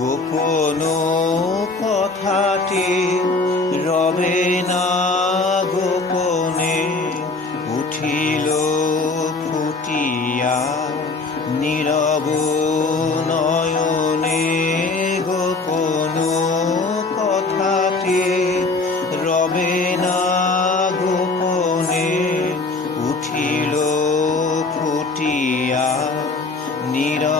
গোপন কথাটি রবে না গোপনে উঠিল ফুটিয়া নীরব নয়নে গোপন কথাটি রবে না গোপনে উঠিল ফুটিয়া নীরব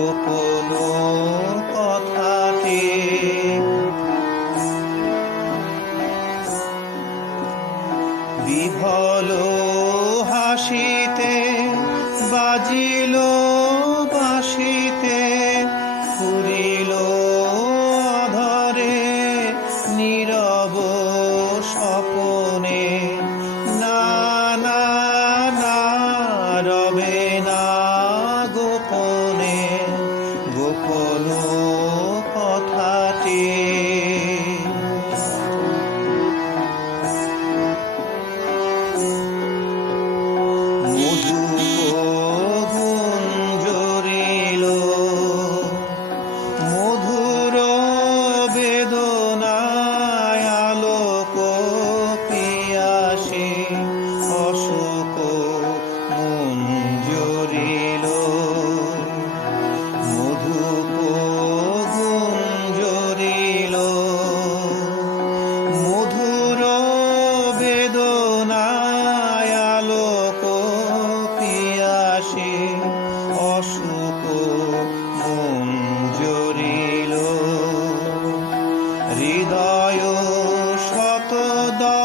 গোপন কথাতে বিভল হাসিতে বাজি no. oh Papa